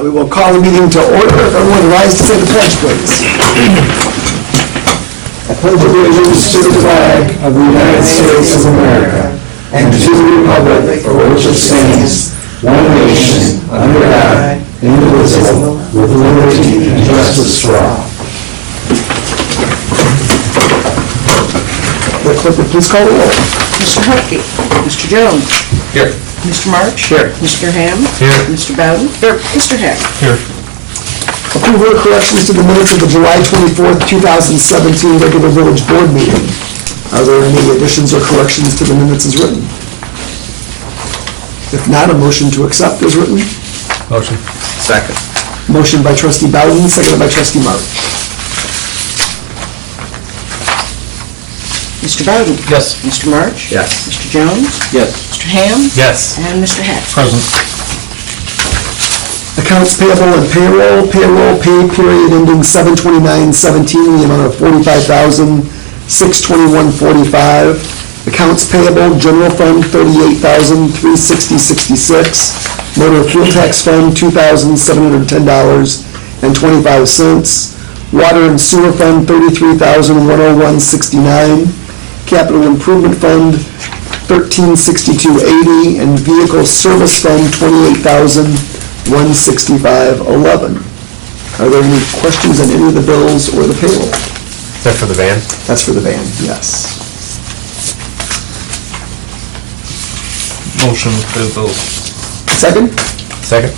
We will call the meeting to order. If everyone rise to say the pledge, please. I pledge allegiance to the flag of the United States of America and to the republic for which it stands, one nation, under God, indivisible, with liberty and justice for all. The clerk will please call the roll. Mr. Hupkey. Mr. Jones. Here. Mr. March. Here. Mr. Ham. Here. Mr. Bowden. Here. Mr. Heck. Here. Approval of corrections to the minutes of the July 24th, 2017 regular village board meeting. Are there any additions or corrections to the minutes as written? If not, a motion to accept is written. Motion. Second. Motion by trustee Bowden, seconded by trustee March. Mr. Bowden. Yes. Mr. March. Yes. Mr. Jones. Yes. Mr. Ham. Yes. And Mr. Heck. Present. Accounts payable and payroll. Payroll pay period ending 7/29/17 in the amount of $45,621.45. Accounts payable, general fund, $38,360.66. Motor fuel tax fund, $2,710.25. Water and sewer fund, $33,101.69. Capital improvement fund, $1362.80. And vehicle service fund, $28,165.11. Are there any questions on any of the bills or the payroll? Is that for the van? That's for the van, yes. Motion to pay the bills. Second? Second.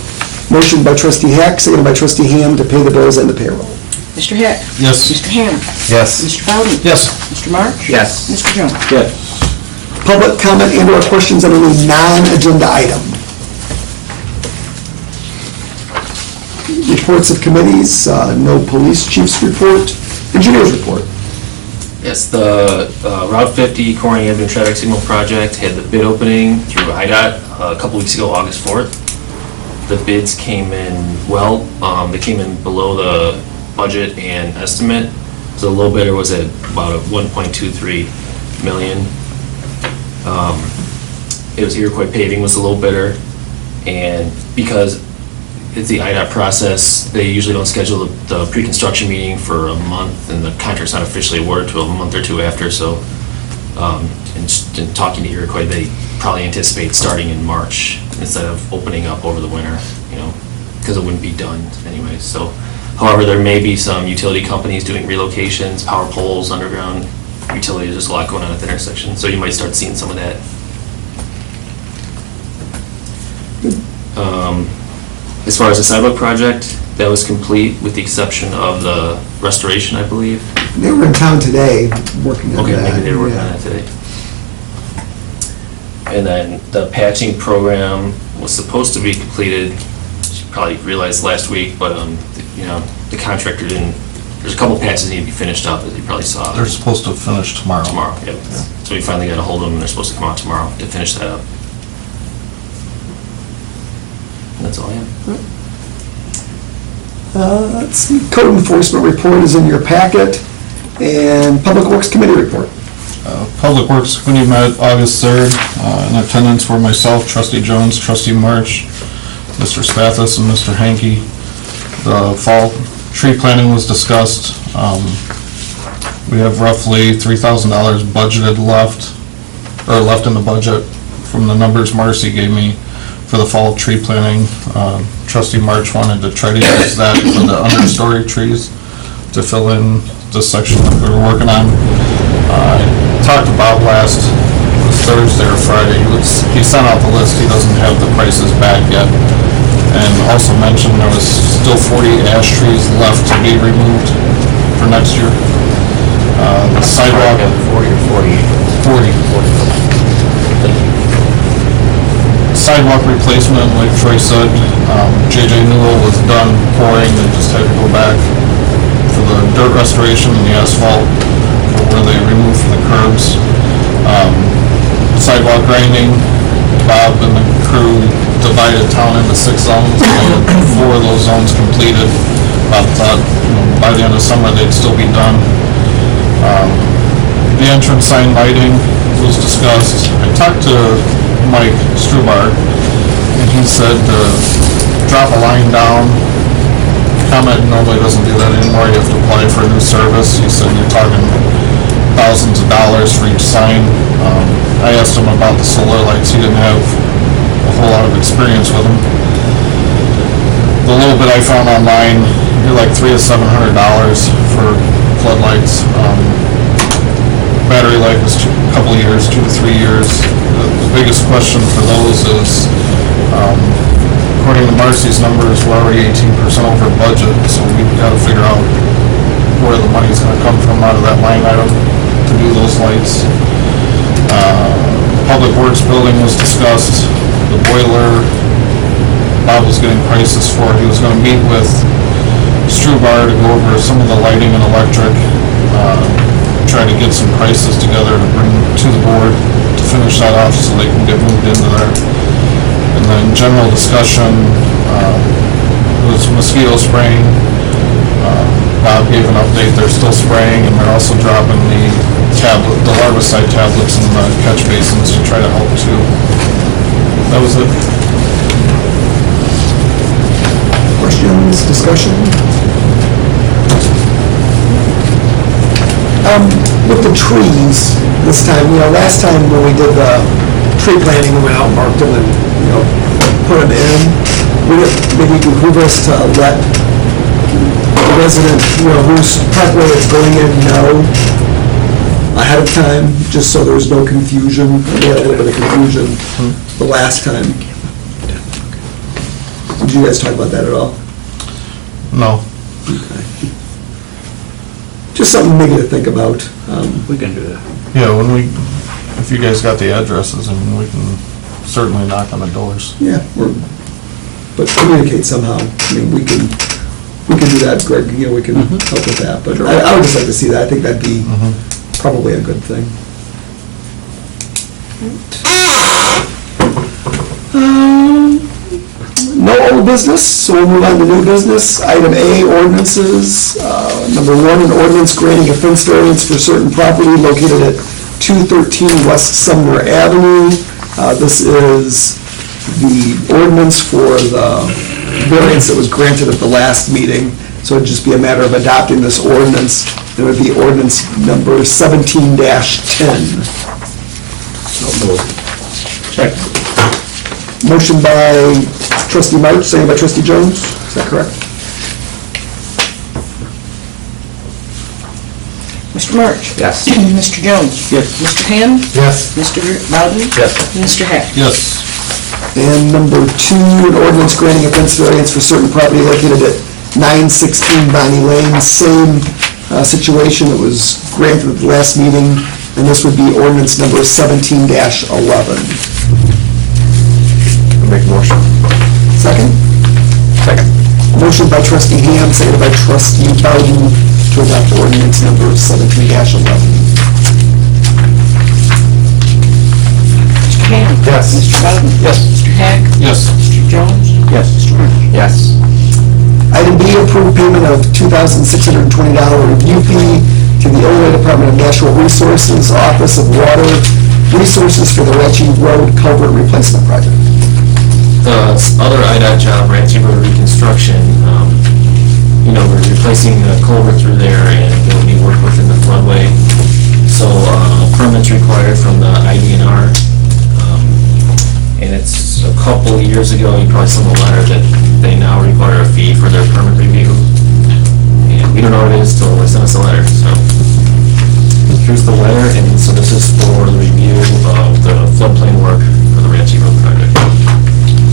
Motion by trustee Hack, seconded by trustee Ham to pay the bills and the payroll. Mr. Heck. Yes. Mr. Ham. Yes. Mr. Bowden. Yes. Mr. March. Yes. Mr. Jones. Yes. Public comment and or questions on any non-agenda item. Reports of committees, no police chief's report, engineer's report. Yes, the Route 50 Corning Avenue Traffic Signal Project had the bid opening through IDOT a couple weeks ago, August 4th. The bids came in well. They came in below the budget and estimate. So the low bidder was at about a 1.23 million. It was Iroquois Paving was the low bidder, and because it's the IDOT process, they usually don't schedule the pre-construction meeting for a month, and the contract's not officially awarded till a month or two after, so in talking to Iroquois, they probably anticipate starting in March instead of opening up over the winter, because it wouldn't be done anyway. So, however, there may be some utility companies doing relocations, power poles, underground utilities. There's a lot going on at the intersection, so you might start seeing some of that. As far as the sidewalk project, that was complete with the exception of the restoration, I believe. They were in town today, working on that. Okay, maybe they were working on Yeah. that today. And then the patching program was supposed to be completed, you probably realized last week, but, the contractor didn't, there's a couple patches that need to be finished up, as you probably saw. They're supposed to finish tomorrow. Tomorrow, yep. So we finally got a hold of them, and they're supposed to come out tomorrow to finish that up. That's all I have. Let's see, code enforcement report is in your packet, and Public Works Committee report. Public Works Committee met August 3rd. In attendance were myself, trustee Jones, trustee March, Mr. Spathis, and Mr. Hankey. The fall tree planting was discussed. We have roughly $3,000 budgeted left in the budget from the numbers Marcy gave me for the fall tree planting. Trustee March wanted to try to use that for the understory trees to fill in the section that we were working on. I talked to Bob last Thursday or Friday. He sent out the list. He doesn't have the prices back yet. And also mentioned there was still 40 ash trees left to be removed for next year. The sidewalk. 40 or 48? 40. Sidewalk replacement, like Troy said, JJ Newell was done pouring and just had to go back for the dirt restoration and the asphalt for where they removed from the curbs. Sidewalk grinding, Bob and the crew divided town into 6 zones. We had 4 of those zones completed. Bob thought by the end of summer they'd still be done. The entrance sign lighting was discussed. I talked to Mike Strubar, and he said drop a line down. ComEd normally doesn't do that anymore. You have to apply for a new service. He said you're talking thousands of dollars for each sign. I asked him about the solar lights. He didn't have a whole lot of experience with them. The little bit I found online, you're like $300 to $700 for floodlights. Battery life is a couple of years, 2 to 3 years. The biggest question for those is, according to Marcy's numbers, we're already 18% over budget, so we've got to figure out where the money's going to come from out of that line item to do those lights. Public Works building was discussed. The boiler, Bob was getting prices for it. He was going to meet with Strubar to go over some of the lighting and electric, try to get some prices together to bring to the board to finish that off so they can get moved into there. And then general discussion was mosquito spraying. Bob gave an update, they're still spraying, and they're also dropping the larvicide tablets in the catch basins to try to help too. That was it. Questions, discussion? With the trees this time, last time when we did the tree planting, we went out and marked them and, put them in. Would it maybe behoove us to let the resident, whose parkway it's going in know ahead of time, just so there's no confusion? We had a little bit of confusion the last time. Did you guys talk about that at all? No. Okay. Just something maybe to think about. We can do that. Yeah, if you guys got the addresses, we can certainly knock on the doors. Yeah, but communicate somehow. I mean, we can do that, Greg, we can help with that. But I would just like to see that. I think that'd be probably a good thing. No old business, so we'll move on to new business. Item A, ordinances. Number 1, an ordinance granting a fence variance for certain property located at 213 West Sumner Avenue. This is the ordinance for the variance that was granted at the last meeting. So it'd just be a matter of adopting this ordinance. It would be ordinance number 17-10. So moved. Second. Motion by trustee March, second by trustee Jones. Is that correct? Mr. March? Yes. Mr. Jones? Yes. Mr. Ham? Yes. Mr. Bowden? Yes. And Mr. Hack? Yes. And number 2, an ordinance granting a fence variance for certain property located at 916 Bonnie Lane. Same situation that was granted at the last meeting, and this would be ordinance number 17-11. Make a motion. Second? Second. Motion by trustee Ham, seconded by trustee Bowden to adopt ordinance number 17-11. Mr. Ham? Yes. Mr. Bowden? Yes. Mr. Hack? Yes. Mr. Jones? Yes. Mr. March? Yes. Item B, approve payment of $2,620 review fee to the Illinois Department of Natural Resources, Office of Water Resources for the Ratchy Road Culvert Replacement Project. The other IDOT job, Ranchi Road reconstruction, we're replacing the culvert through there and it'll be work within the floodway. So permits required from the IDNR. And it's a couple years ago, you probably saw the letter that they now require a fee for their permit review. And we don't know what it is till they send us a letter, so. Here's the letter, and so this is for the review of the floodplain work for the Ranchi Road project.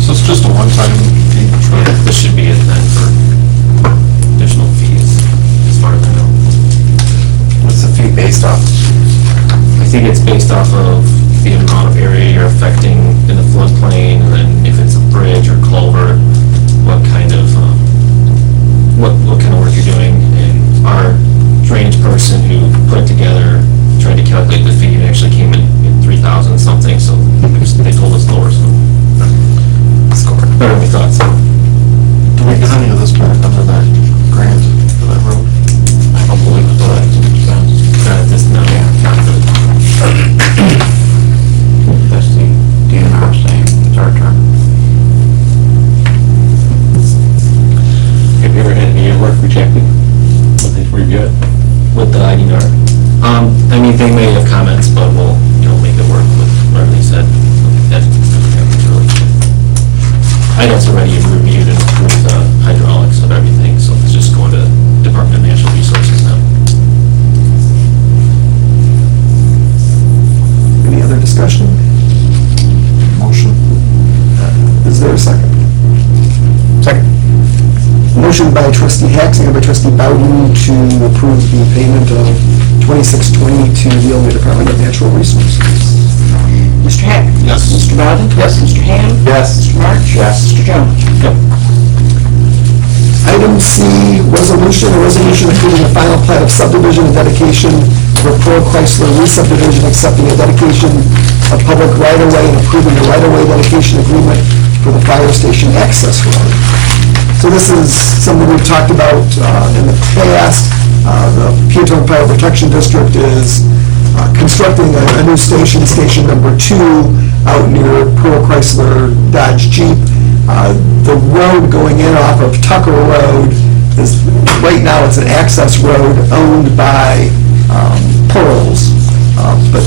So it's just a one-time fee. This should be it then for additional fees, as far as I know. What's the fee based off? I think it's based off of the amount of area you're affecting in the floodplain, and then if it's a bridge or culvert, what kind of work you're doing. And our drainage person who put it together tried to calculate the fee, and actually came in 3,000 something, so they told us lower, so. Better than we thought, so. Do we get any of this back under that grant for that road? I don't believe it, but this, no, not good. That's the DNR saying it's our turn. comments, but we'll, make it work with whatever they said. That happens really. Items already reviewed and approved the hydraulics of everything, so it's just going to Department of Natural Resources now. Any other discussion? Motion. Is there a second? Second. Motion by trustee Hack, second by trustee Bowden to approve the payment of $2620 to the Illinois Department of Natural Resources. Mr. Hack? Yes. Mr. Bowden? Yes. Mr. Ham? Yes. Mr. March? Yes. Mr. Jones? Yep. Item C, resolution approving the final plat of subdivision and dedication for Pearl Chrysler re-subdivision, accepting a dedication of public right-of-way and approving the right-of-way dedication agreement for the fire station access road. So this is something we've talked about in the past. The Peotone Fire Protection District is constructing a new station, Station Number 2, out near Pearl Chrysler Dodge Jeep. The road going in off of Tucker Road is, right now, it's an access road owned by Pearls, but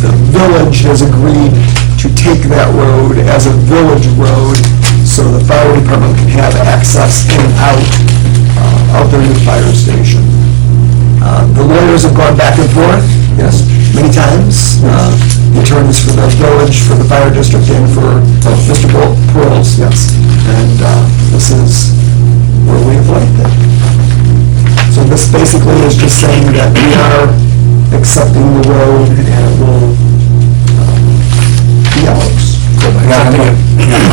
the village has agreed to take that road as a village road so the fire department can have access in and out of their new fire station. The lawyers have gone back and forth, yes, many times. The attorneys for the village, for the fire district, and for Mr. Pearls, yes. And this is where we have liked it. So this basically is just saying that we are accepting the road and it will be ours.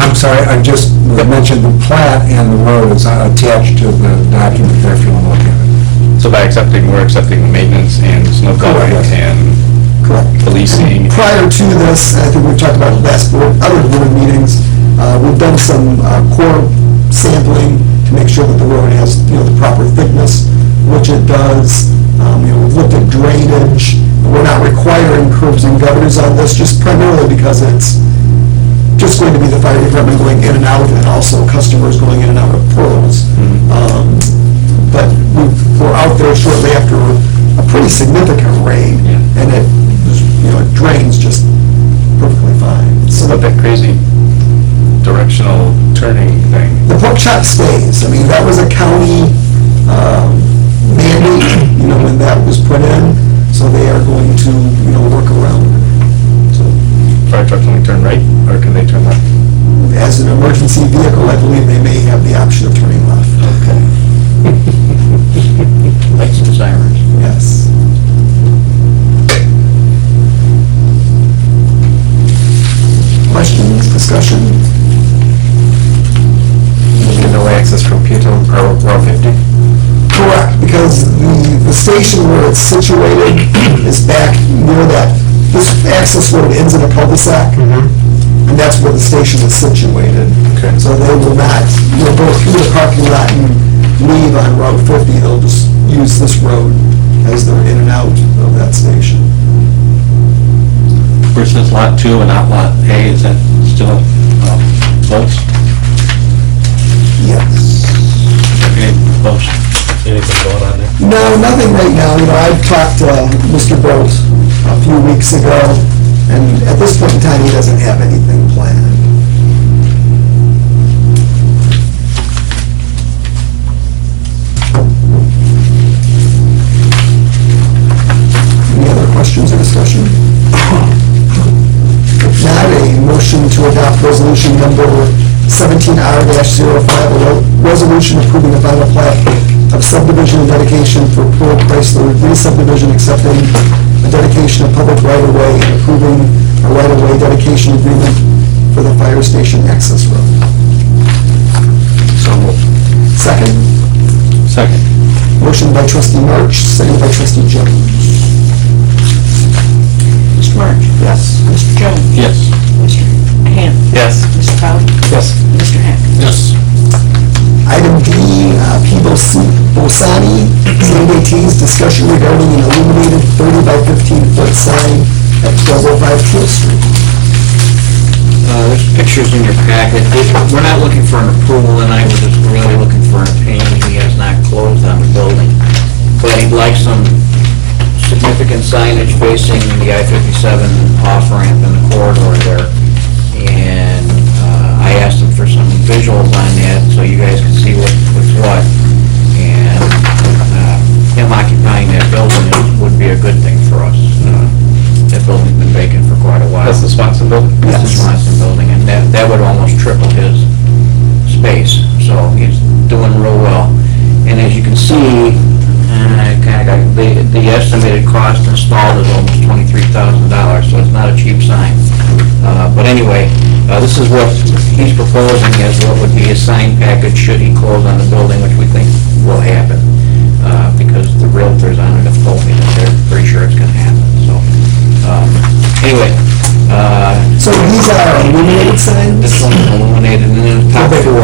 I'm sorry, I just mentioned the plat and the road is attached to the document there if you want to look at it. So by accepting, we're accepting the maintenance and snow plowing Correct. and Correct. policing. Prior to this, I think we've talked about it last board, other board meetings, we've done some core sampling to make sure that the road has, the proper thickness, which it does. We've looked at drainage. We're not requiring curbs and gutters on this, just primarily because it's just going to be the fire department going in and out, and also customers going in and out of Pearls. But we're out there shortly after a pretty significant rain, and it drains just perfectly fine. So What that crazy directional turning thing. the pork chop stays. I mean, that was a county mandate, when that was put in, so they are going to, work around it. So Fire trucks only turn right, or can they turn left? as an emergency vehicle, I believe they may have the option of turning left. Okay. Lights and sirens. Yes. Questions, discussion? No access from Peotone or Route 50? Correct, because the station where it's situated is back near that, this access road ends in a cul-de-sac, and that's where the station is situated. Okay. So they will not, go through the parking lot and leave on Route 50, they'll just use this road as they're in and out of that station. Where it says Lot 2 and not Lot A, is that still close? Yes. Okay, close. Anything going on there? No, nothing right now. I talked to Mr. Bolt a few weeks ago, and at this point in time, he doesn't have anything planned. Any other questions or discussion? If not, a motion to adopt resolution number 17R-05, a resolution approving the final plat of subdivision and dedication for Pearl Chrysler re-subdivision, accepting a dedication of public right-of-way and approving a right-of-way dedication agreement for the fire station access road. So moved. Second, Second. motion by trustee March, second by trustee Jones. Mr. March? Yes. Mr. Jones? Yes. Mr. Ham? Yes. Mr. Bowden? Yes. Mr. Hack? Yes. Item D, P. Bosani, Sunday Teas, discussion regarding an illuminated 30 by 15 foot sign at 1205 Teal Street. There's pictures in your packet. We're not looking for an approval tonight, we're just really looking for an opinion. He has not closed on the building, but he'd like some significant signage facing the I-57 off-ramp in the corridor there. And I asked them for some visuals on that, so you guys can see what's what. And him occupying that building would be a good thing for us. That building's been vacant for quite a while. That's the Swanson building? That's the Swanson building, and that would almost triple his space, so he's doing real well. And as you can see, the estimated cost installed is almost $23,000, so it's not a cheap sign. But anyway, this is what he's proposing as what would be his sign package should he close on the building, which we think will happen, because the realtors on it have told me that they're pretty sure it's gonna happen, so. Anyway. So these are illuminated signs? This one's illuminated, and then the top four,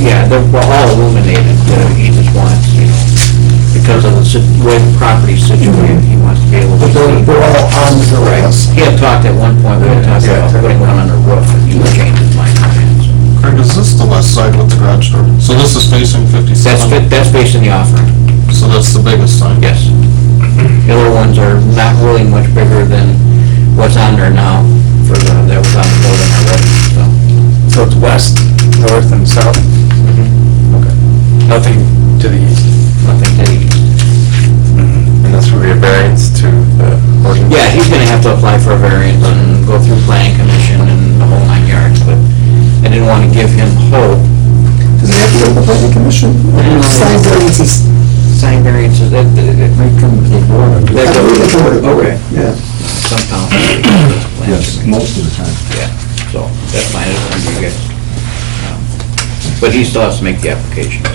yeah, they're all illuminated. He just wants, because of the way the property's situated, he wants to be able to But see. they're all on the Right. list. He had talked at one point, we had talked about putting one on the roof, and he changed his mind on that, so. Craig, is this the west side with the garage door? So this is facing 57? That's based in the offering, So that's the biggest sign? yes. The other ones are not really much bigger than what's on there now, that was on the building already, so. So it's west, north, and south? Okay. Nothing to the east? Nothing to eat. And this would be a variance to the ordinance? Yeah, he's gonna have to apply for a variance and go through planning commission and the whole 9 yards, but I didn't want to give him hope. Does it have to go to the planning commission? Sign variances. Sign variances, that Might come to the board. I believe it's ordered. Okay. Yeah. some towns. Yes, most of the time. Yeah, so that's fine, it's under you guys. But he still has to make the application, so.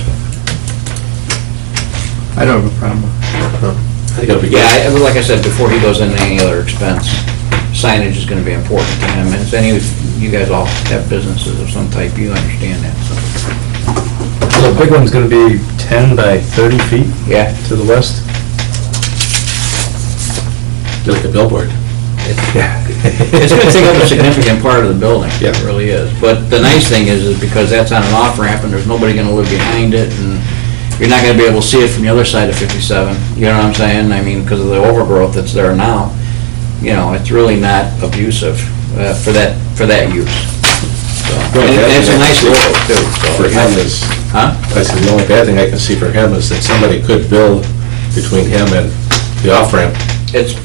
I don't have a problem. I think it'll be good. Yeah, like I said, before he goes into any other expense, signage is gonna be important to him, and if any of you guys all have businesses of some type, you understand that, so. So the big one's gonna be 10 by 30 feet Yeah, to the west? Like a billboard. Yeah. it's gonna take up a significant part of the building, Yeah. it really is. But the nice thing is because that's on an off-ramp and there's nobody gonna live behind it, and you're not gonna be able to see it from the other side of 57, you know what I'm saying? I mean, because of the overgrowth that's there now, you know, it's really not abusive for that use. So, and it's a nice logo too, so. For him is, Huh? I said, the only bad thing I can see for him is that somebody could build between him and the off-ramp, There's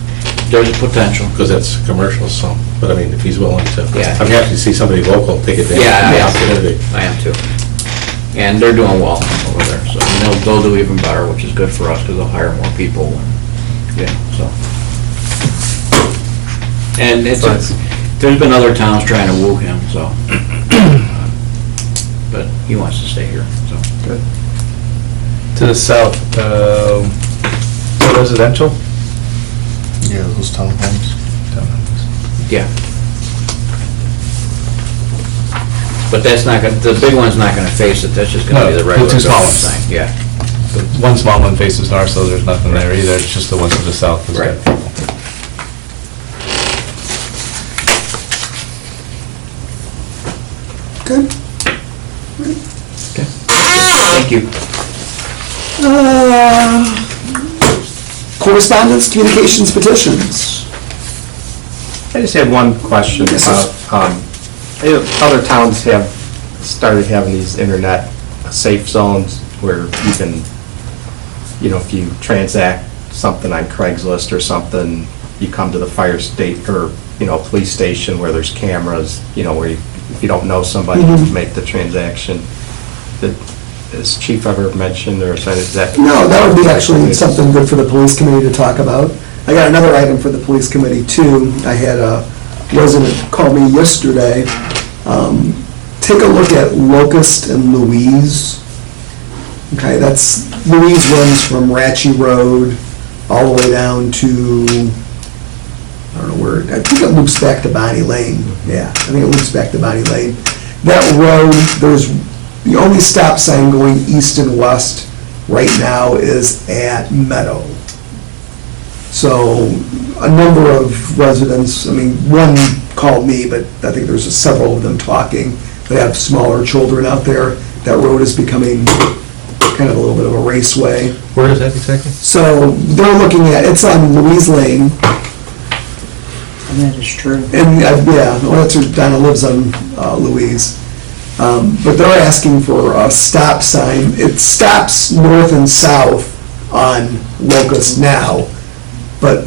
a potential. because it's commercial, so, but I mean, if he's willing to. Yeah. I'm happy to see somebody local take advantage Yeah, of the I am. opportunity. I am too. And they're doing well over there, so and they'll do even better, which is good for us, because they'll hire more people, and, yeah, so. And there's been other towns trying to woo him, so. But he wants to stay here, so. Good. To the south, residential? Yeah, those townhomes. Yeah. But that's not gonna, the big one's not gonna face it, that's just gonna be No, the the regular two small building ones. sign, yeah. The one small one faces north, so there's nothing there either, it's just the one to the south that's Right. got. Good. Okay. Thank you. Correspondence, communications, petitions. I just had one question. Yes, sir. Other towns have started having these internet safe zones where you can, if you transact something on Craigslist or something, you come to the fire state or, police station where there's cameras, where if you don't know somebody, you can make the transaction. Has Chief ever mentioned or said, is that? No, that would be actually something good for the police committee to talk about. I got another item for the police committee too. I had a resident call me yesterday. Take a look at Locust and Louise. Okay, Louise runs from Ratchy Road all the way down to, I don't know where, I think it loops back to Bonnie Lane. Yeah, I think it loops back to Bonnie Lane. That road, there's, the only stop sign going east and west right now is at Meadow. So a number of residents, one called me, but I think there's several of them talking. They have smaller children out there. That road is becoming kind of a little bit of a raceway. Where is that exactly? So they're looking at, it's on Louise Lane, And that is true. and, yeah, well, that's where Donna lives on Louise. But they're asking for a stop sign. It stops north and south on Locust now, but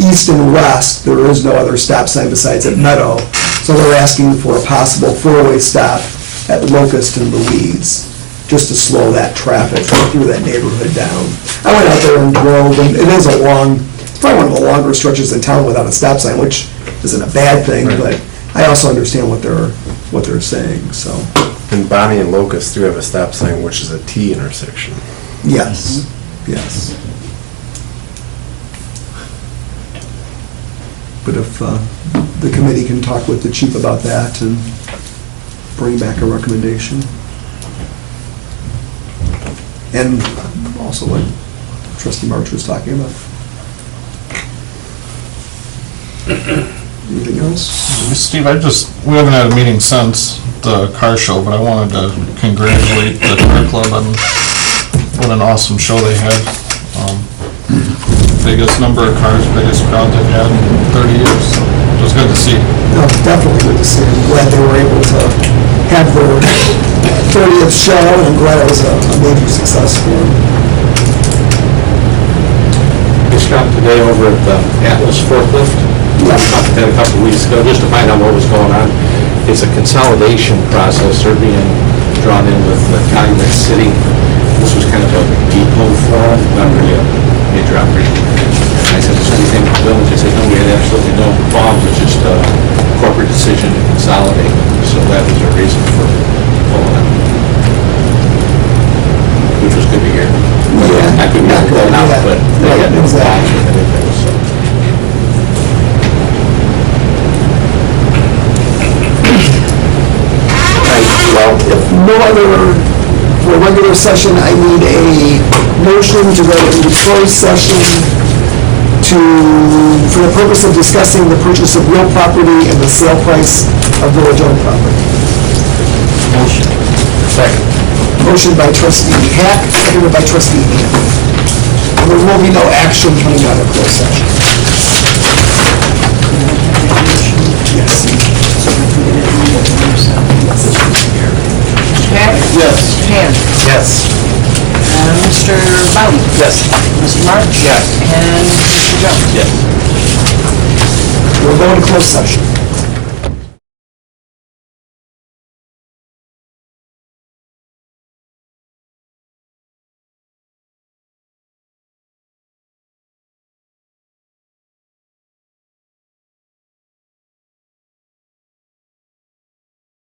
east and west, there is no other stop sign besides at Meadow. So they're asking for a possible four-way stop at Locust and Louise, just to slow that traffic through that neighborhood down. I went out there and drove, and it is a long, it's probably one of the longer stretches in town without a stop sign, which isn't a bad thing, but I also understand what they're saying, so, And Bonnie and Locust do have a stop sign, which is a T intersection. yes, yes. But if the committee can talk with the chief about that and bring back a recommendation. And also what trustee March was talking about. Anything else? Steve, we haven't had a meeting since the car show, but I wanted to congratulate the car club on what an awesome show they had. Biggest number of cars, biggest crowd they've had in 30 years. It was good to see. No, definitely good to see. I'm glad they were able to have their 30th show, and I'm glad it was a major success for them. I stopped today over at the Atlas Forklift. Yeah. Talked to them a couple of weeks ago, just to find out what was going on. It's a consolidation process. They're being drawn in with the Calumet City. This was kind of a depot forum, not really a major operation. And I said, is there anything with the village? They said, no, we had absolutely no problems. It's just a corporate decision to consolidate. So that was their reason for pulling out. Which was good to hear. Yeah. I couldn't get it pulled out, but they had no problems with anything, so. Well, if no other, for a regular session, I need a motion to go into closed session for the purpose of discussing the purchase of real property and the sale price of village-owned property. Motion. Second. Motion by trustee Hack, seconded by trustee Ham. And there will be no action coming out of closed session. Yes. Mr. Hack? Yes. Mr. Ham? Yes. Mr. Bowden? Yes. Mr. March? Yes. And Mr. Jones? Yes. We're going to closed session.